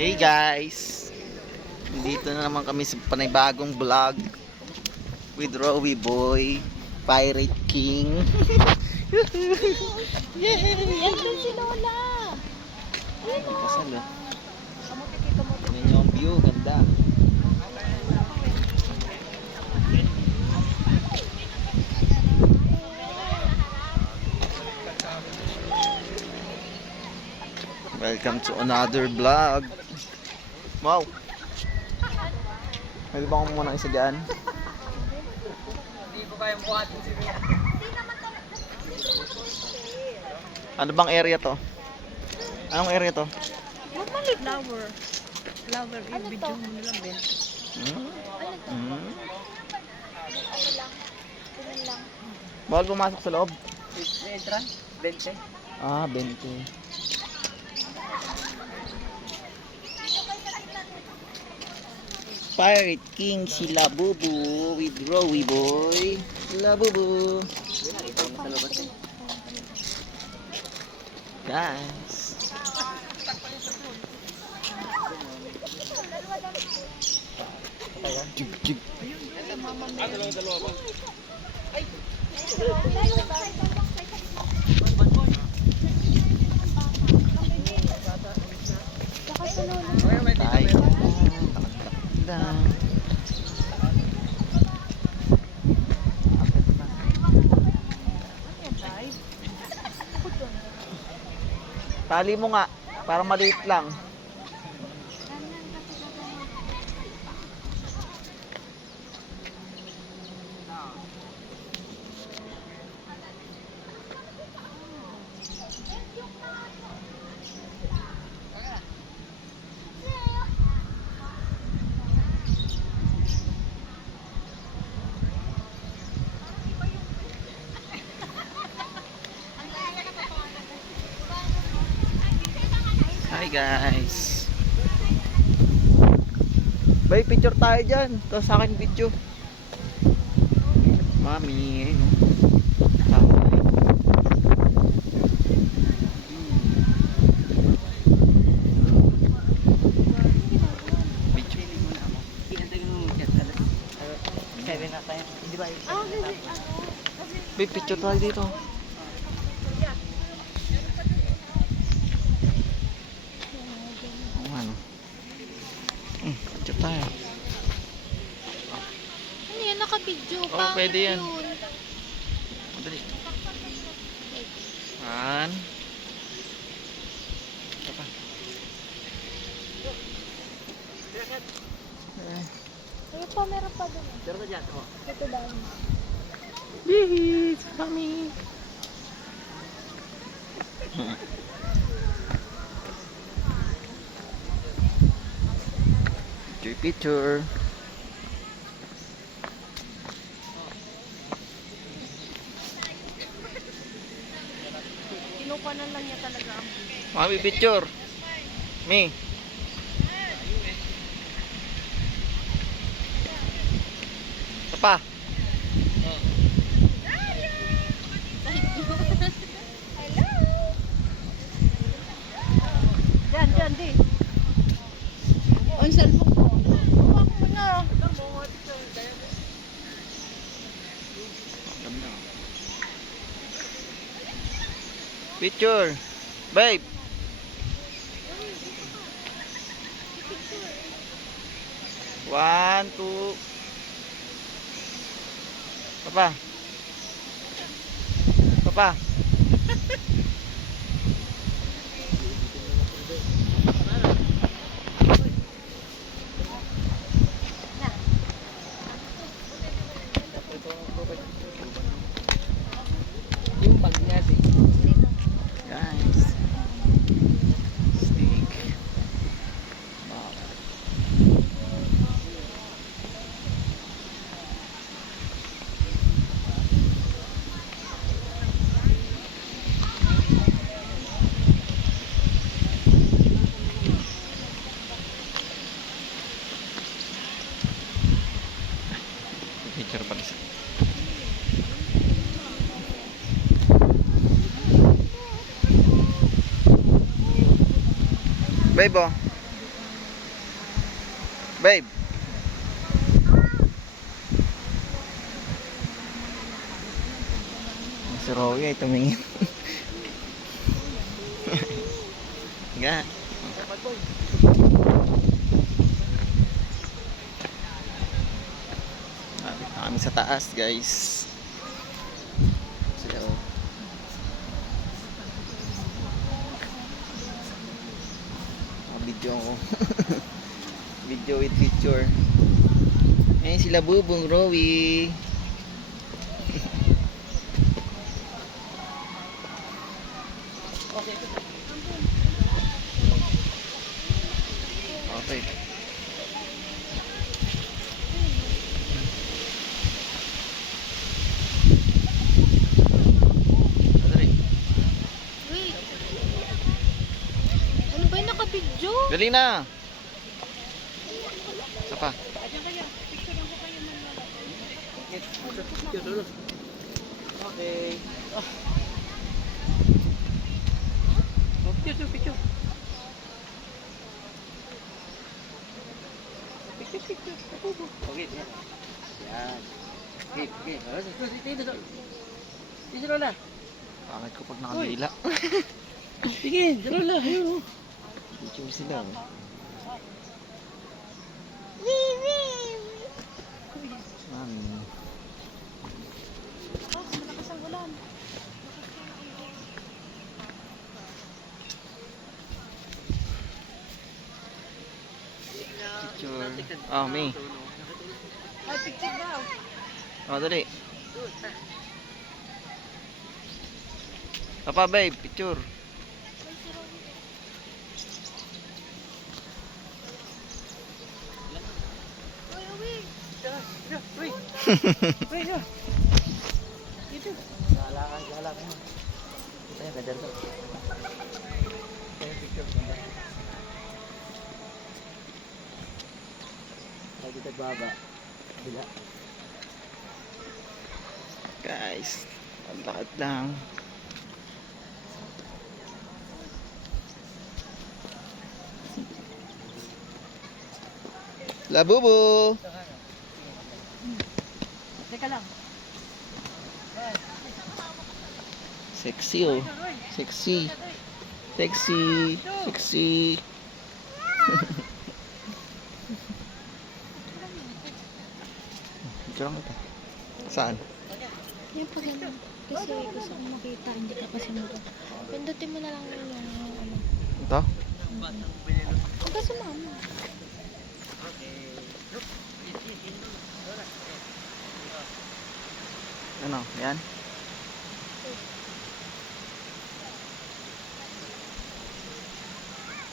Hey guys! Dito na naman kami sa panibagong vlog with Rowie Boy, Pirate King. Yan doon si Lola. Kasal ah. Yan yung view, ganda. Welcome to another vlog. Wow! Pwede ba akong muna isa dyan? Hindi ko kayang buhatin si Kuya. Ano bang area to? Anong area to? Normally flower. Flower, yung video mo nila, Ben. Bawal pumasok sa loob? Entrance? 20? Ah, 20. Pirate King si Labubu with Rowie Boy. Labubu. Guys. Jig jig. Ay, lang. Tali mo nga, parang maliit lang. Hi guys. Bay, picture tayo dyan. Tapos sa akin video. Mami, ayun o. Video. Kaya na tayo. Hindi ba? Bay, picture tayo dito. Ano? Picture tayo. Ano yan, naka-video Oh, pa. pwede yan. Madali. One. Ito pa. Ayun pa, meron pa doon. Pero na dyan mo. Ito dahil. Yes, mami. Picture. Kinupanan lang niya talaga ang Mami, picture. Me. Ito pa. Diyan, di. O, yung cellphone ko. Huwag mo na. Picture. Babe. One, two. Papa. Papa. Yung bag niya si. Guys. Steak. Wow. Picture pa isa. Babe, oh. Babe. Si Rowie ay tumingin. Nga. Lapit na kami sa taas, guys. So, video ko. Video with picture. Ayun sila Bubong, Rowie. Okay. Dali. Wait. Ano ba yung nakabidyo? Dali na. Isa pa. Okay. Picture, picture. Picture. Okay, yan. Yan. Okay. Dito. Dito, Lola. Pangit ko pag nakabila. Sige, Lola. Ayun, oh. Picture sila. Oh. Mami. Malakas ang ulan. Picture. Oh, me. Ay, picture daw. Oh, dali. Papa, babe, picture. Uy. Uy, no. Dito. Halakan. Ayan, ganda rin. Ayan, picture. Ganda. Lagi dito baba. Bila. Guys, ang lakad lang. Labubo. Teka lang. Sexy oh. Sexy. Picture lang kita. Saan? Yan pa ganun. Kasi gusto kong makita, hindi ka kasi nito. Pindutin mo na lang yung ano. Ito? Huwag ka sumama. Ano? Yan?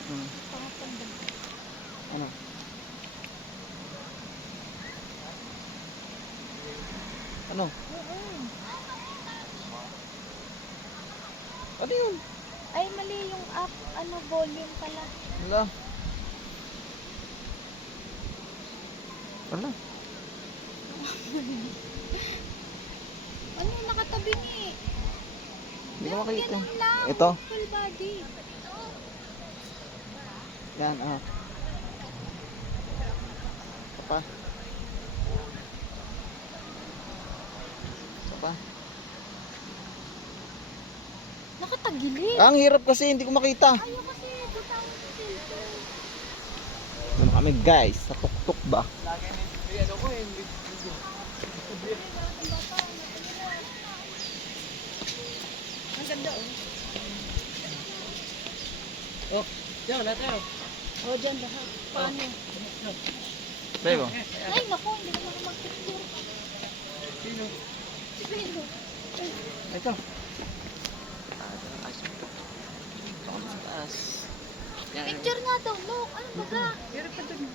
Pakapandang. Ano? Ano? Ano yun? Ay, mali yung up, volume pala. Wala. Wala. Ano yung nakatabi ni? Hindi ko makita. Ganun lang. Ito? Full body. Yan, ah. Pa. Pa. Nakatagilid. Ang hirap kasi, hindi ko makita. Ayaw kasi, butang sa cellphone. Ano kami guys, sa tuktok ba? Lagi may ano ko eh. Ang ganda oh. Oh, diyan na tayo. Oh, dyan lahat. Paano? Babe, oh. Ay, naku, hindi ko makapag-picture. Sino? Sino? Ito. Sa taas. Picture nga daw, look. Ano ba ka? Meron pa dun.